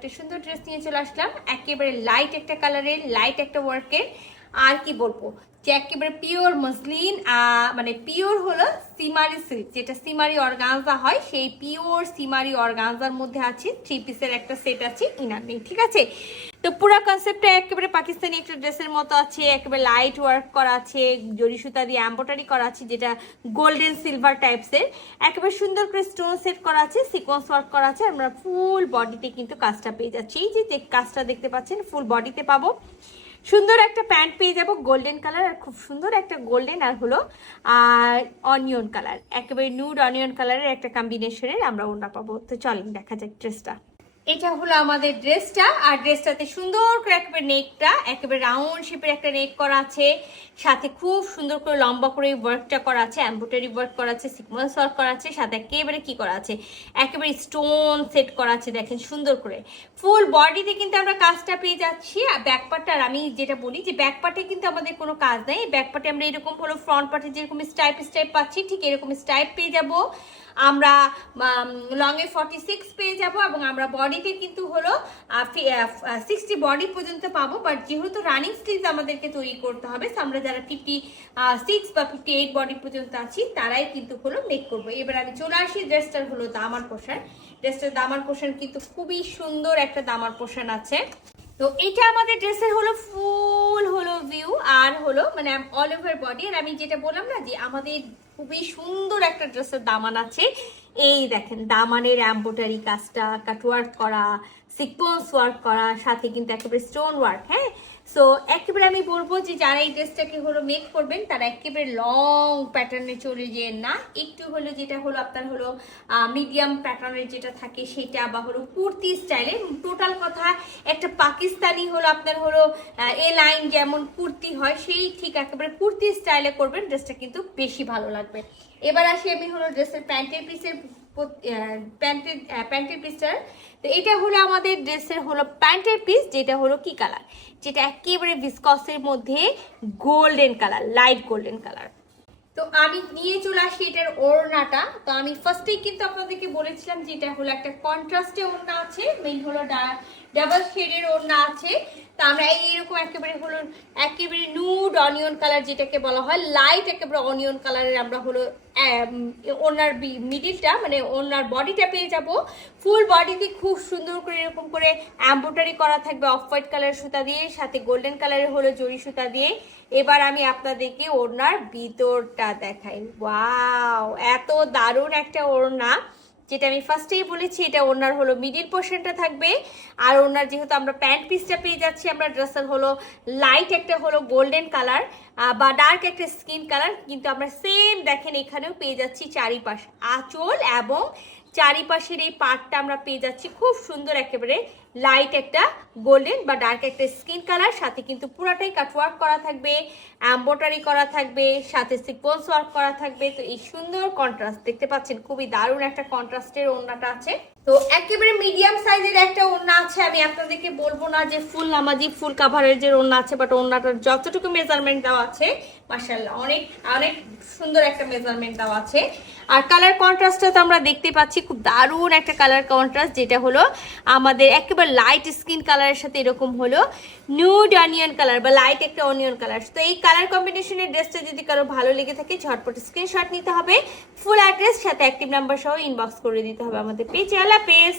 একটা সুন্দর ড্রেস নিয়ে চলে আসলাম। একেবারে লাইট একটা কালারের লাইট একটা ওয়ার্কের আর কি বলব? যে একেবারে পিওর মসলিন মানে পিওর হলো সিমারি সিল্ক যেটা সিমারি অর্গানজা হয়, সেই পিওর সিমারি অর্গানজার মধ্যে আছে থ্রি পিসের একটা সেট আছে ইনার নেই, ঠিক আছে? তো পুরো কনসেপ্টটা একেবারে পাকিস্তানি একটা ড্রেসের মতো আছে, একেবারে লাইট ওয়ার্ক করা আছে, জরি সুতা দিয়ে এম্ব্রয়ডারি করা আছে, যেটা গোল্ডেন সিলভার টাইপসের একেবারে সুন্দর করে স্টোন সেট করা আছে সিকোয়েন্স ওয়ার্ক করা আছে, আমরা ফুল বডিতে কিন্তু কাজটা পেয়ে যাচ্ছি। এই যে কাজটা দেখতে পাচ্ছেন ফুল বডিতে পাবো। সুন্দর একটা প্যান্ট পেয়ে যাব, গোল্ডেন কালার, আর খুব সুন্দর একটা গোল্ডেন, আর হলো, আর অনিয়ন কালার। একেবারে নুড অনিয়ন কালারের একটা কম্বিনেশনের আমরা ওনা পাবো। তো চলেন, দেখা যাক ড্রেসটা এটা হলো আমাদের ড্রেসটা, আর ড্রেসটাতে সুন্দর করে একেবারে নেকটা, একেবারে রাউন্ড শেপের একটা নেক করা আছে। সাথে খুব সুন্দর করে লম্বা করে ওয়ার্কটা করা আছে এম্ব্রয়ডারি ওয়ার্ক করা আছে সিকোয়েন্স ওয়ার্ক করা আছে, সাথে একেবারে কি করা আছে? একেবারে স্টোন সেট করা আছে, দেখেন সুন্দর করে। ফুল বডিতে কিন্তু আমরা কাজটা পেয়ে যাচ্ছি, আর ব্যাক পার্টটা আর আমি যেটা বলি যে ব্যাক পার্টে কিন্তু আমাদের কোনো কাজ নেই। ব্যাক পার্টে আমরা এরকম হলো ফ্রন্ট পার্টে যেরকম স্টাইপ স্টাইপ পাচ্ছি, ঠিক এরকম স্টাইপ পেয়ে যাব। আমরা লং এ ফর্টি সিক্স পেয়ে যাব এবং আমরা বডিতে কিন্তু হলো সিক্সটি বডি পর্যন্ত পাবো বাট যেহেতু রানিং স্লিজ আমাদেরকে তৈরি করতে হবে আমরা যারা ফিফটি সিক্স বা ফিফটি এইট বডি পর্যন্ত আছি, তারাই কিন্তু হলো মেক করব। এবার আমি চলে আসি ড্রেসটার হলো দামার পোশান ড্রেসটার দামার পোশান কিন্তু খুবই সুন্দর একটা দামার পোশান আছে। তো এটা আমাদের ড্রেসের হলো ফুল হলো ভিউ আর হলো মানে অল ওভার বডি আর আমি যেটা বললাম না যে আমাদের খুবই সুন্দর একটা ড্রেসের দামান আছে। এই দেখেন, দামানের এম্বোটারি কাজটা কাটওয়ার্ক করা সিকোয়েন্স ওয়ার্ক করা, সাথে কিন্তু একেবারে স্টোন ওয়ার্ক হ্যাঁ? সো একেবারে আমি বলব যে যারা এই ড্রেসটাকে হলো মেক করবেন, তারা একেবারে লং প্যাটার্নে চলে যেন না, একটু হলো যেটা হলো আপনার হলো মিডিয়াম প্যাটার্নের যেটা থাকে সেটা বা হলো কুর্তি স্টাইলে টোটাল কথা একটা পাকিস্তানি হলো আপনার হলো এ লাইন যেমন কুর্তি হয়, সেই ঠিক একেবারে কুর্তি স্টাইলে করবেন ড্রেসটা কিন্তু বেশি ভালো লাগবে। এবার আসি আমি হলো ড্রেসের প্যান্টের পিসের প্যান্টের পিসটার। তো এটা হলো আমাদের ড্রেসের হলো প্যান্টের পিস, যেটা হলো কি কালার? যেটা একেবারে ভিসকসের মধ্যে golden colour light golden colour. তো আমি নিয়ে চলে আসি এটার ওড়নাটা। তো আমি ফার্স্টেই কিন্তু আপনাদেরকে বলেছিলাম যে এটা হলো একটা কন্ট্রাস্টে ওড়না আছে মেইন হলো ডাবল শেডের ওড়না আছে। তা আমরা এইরকম একেবারে হলো, একেবারে নুড অনিয়ন কালার যেটাকে বলা হয় লাইট একেবারে অনিয়ন কালারের আমরা হলো ওনার মিডিলটা মানে ওনার বডিটা পেয়ে যাব। ফুল বডিতে খুব সুন্দর করে এরকম করে এম্ব্রয়ডারি করা থাকবে অফ হোয়াইট কালারের সুতা দিয়ে, সাথে গোল্ডেন কালারের হলো জরি সুতা দিয়ে। এবার আমি আপনাদেরকে ওড়নার ভিতরটা দেখাই। ওয়াও এত দারুণ একটা ওড়না। যেটা আমি ফার্স্টেই বলেছি, এটা ওনার হলো মিডিল পোর্শনটা থাকবে। আর ওনার যেহেতু আমরা প্যান্ট পিসটা পেয়ে যাচ্ছি, আমরা ড্রেসের হলো লাইট একটা হলো গোল্ডেন কালার বা ডার্ক একটা স্কিন কালার কিন্তু আমরা সেম দেখেন এখানেও পেয়ে যাচ্ছি চারিপাশ আঁচল এবং চারিপাশের এই পার্টটা আমরা পেয়ে যাচ্ছি। খুব সুন্দর একেবারে লাইট একটা গোল্ডেন বা ডার্ক একটা স্কিন কালার সাথে কিন্তু পুরাটাই কাটওয়ার্ক করা থাকবে অ্যাম্বোটারি করা থাকবে, সাথে সিকোয়েন্স ওয়ার্ক করা থাকবে। তো এই সুন্দর কন্ট্রাস্ট দেখতে পাচ্ছেন, খুবই দারুণ একটা কন্ট্রাস্টের ওড়নাটা আছে। তো একেবারে মিডিয়াম সাইজের একটা ওড়না আছে, আমি আপনাদেরকে বলব না যে ফুল নামাজি ফুল কাভারের যে ওড়না আছে বাট ওড়নাটার যতটুকু মেজারমেন্ট দেওয়া আছে মার্শাল্লাহ অনেক অনেক সুন্দর একটা মেজারমেন্ট দেওয়া আছে। আর কালার কন্ট্রাস্টটা তো আমরা দেখতে পাচ্ছি, খুব দারুণ একটা কালার কন্ট্রাস্ট যেটা হলো আমাদের একেবারে লাইট স্কিন কালারের সাথে এরকম হলো নিউড অনিয়ন কালার বা লাইট একটা অনিয়ন কালার তো এই কালার কম্বিনেশনের ড্রেসটা যদি কারও ভালো লেগে থাকে, ঝটপট স্ক্রিনশট নিতে হবে। ফুল অ্যাড্রেস সাথে অ্যাক্টিভ নাম্বার সহ ইনবক্স করে দিতে হবে আমাদের পেজে আল্লাহ পেজ